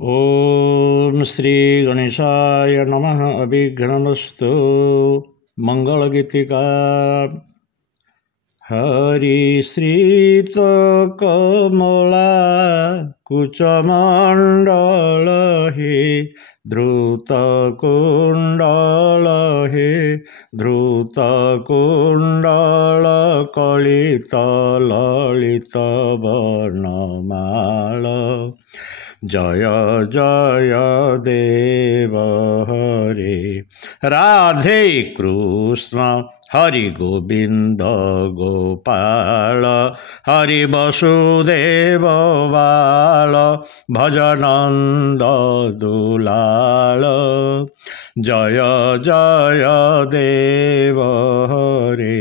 ओम श्री गणेशाय नमः। अभिघ्नमस्तु। मंगलगीतिका। हरिश्रित कमला कुचमंडल हे द्रुत कुंडल हे द्रुत कुंडल कलित ललित वर्णमाल जय जय देव हरे राधे कृष्ण हरि गोविंद गोपाल हरि वसुदेव बाल भजनंद दुलाल जय जय देव हरे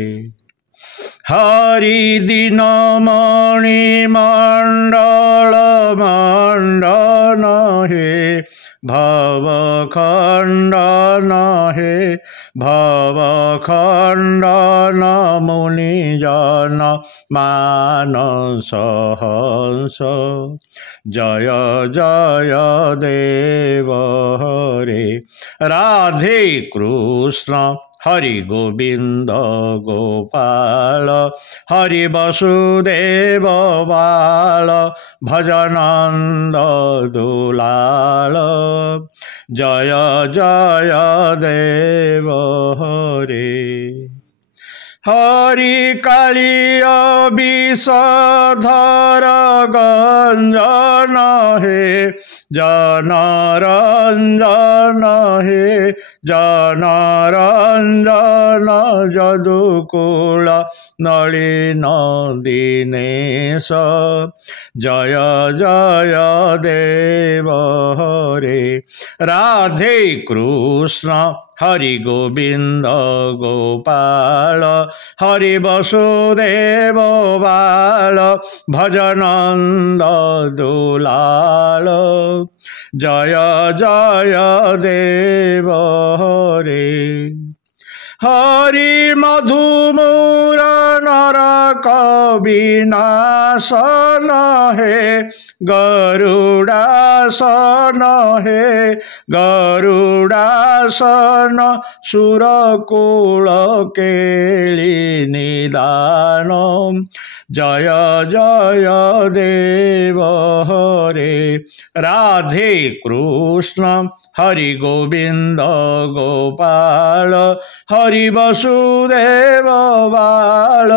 हरि दीन मणि मंडल मंडन हे भव खंडन हे भव खंडन मुनि जन मानस हंस जय जय देव हरे राधे कृष्ण हरि गोविंद गोपाल हरि वसुदेव बाल भजनंद दुलाल जय जय देव हरे हरि कालिय विषधर गंजन हे जनरंजन हे जनरंजन जदुकुल नलिन दिनेश जय जय देव हरे राधे कृष्ण हरि गोविंद गोपाल हरि वसुदेव बाल भजनंद दुलाल जय जय देव हरे हरि मधुमूर नरक विनाशन हे गरुडासन हे गरुडासन सुरकुल केली निदान जय जय देव हरे राधे कृष्ण हरि गोविंद गोपाल हरि वसुदेव बाल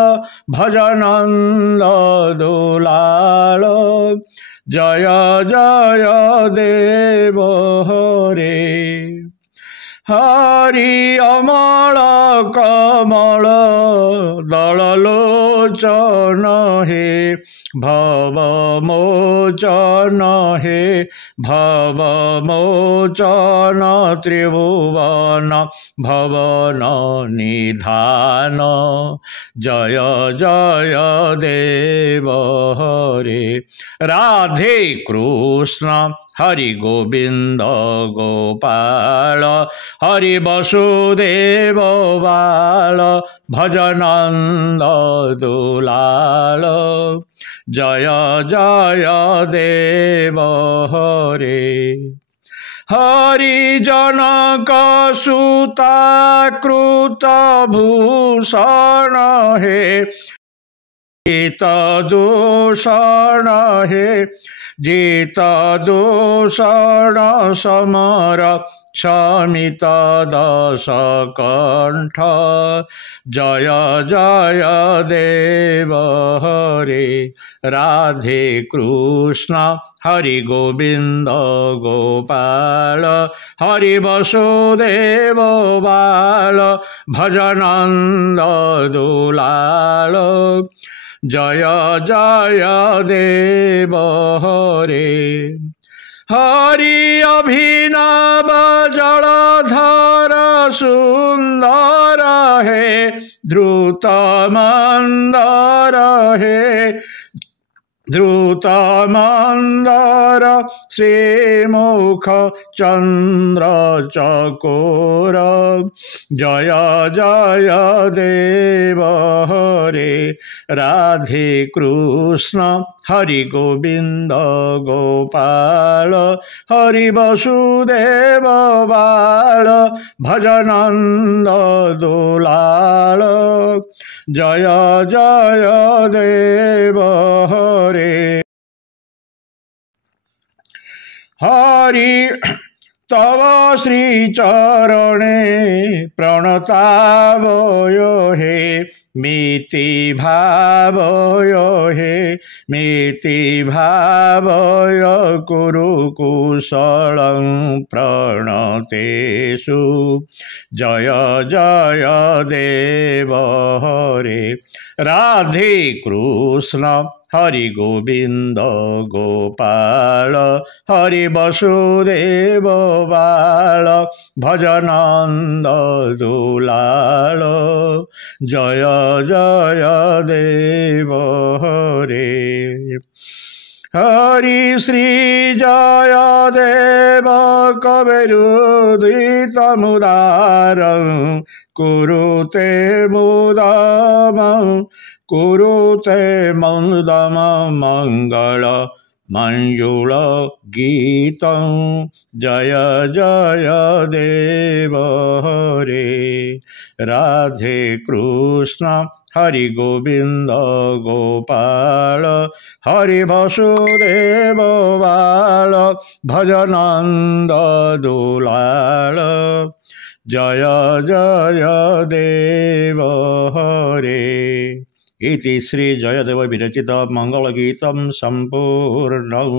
भजनंद दुलाल जय जय देव हरे हरि अमल कमल दललोचन हे भव मोचन हे भव मोचन त्रिभुवन भवन निधान जय जय देव हरे राधे कृष्ण हरि गोविंद गोपाल हरि वसुदेव बाल भजनंद दुलाल जय जय देव हरे हरि जनक सुता कृत भूषण हे जित दूषण हे जित दूषण समर शमित दश कंठ जय जय देव हरे राधे कृष्ण हरि गोविंद गोपाल हरि वसुदेव बाल भजनंद दुलाल जय जय देव हरे हरि अभिनव जलधर सुंदर हे द्रुत मंदर हे द्रुत मंदर सुंदर श्रीमुख चंद्र चकोर जय जय देव हरे राधे कृष्ण हरि गोविंद गोपाल हरि वसुदेव बाल भजनंद दुलाल जय जय देव हरे हरि तव श्री चरणे प्रणतावय हे मिति भावय हे मिति भावय कुरु कुशलं प्रणतेषु जय जय देव हरे राधे कृष्ण हरि गोविंद गोपाल हरि वसुदेव बाल भजनंद दुलाल जय जय देव हरे हरि श्री जय देव कविरुदित मुदार कुरुते मुदम कुरुते मुदम मंगल मंजुल गीतं जय जय देव हरे राधे कृष्ण हरि गोविंद गोपाल हरि वसुदेव बाल भजनंद दुलाल जय जय देव हरे इति श्री जयदेव विरचित मंगलगीतं सम्पूर्णम्।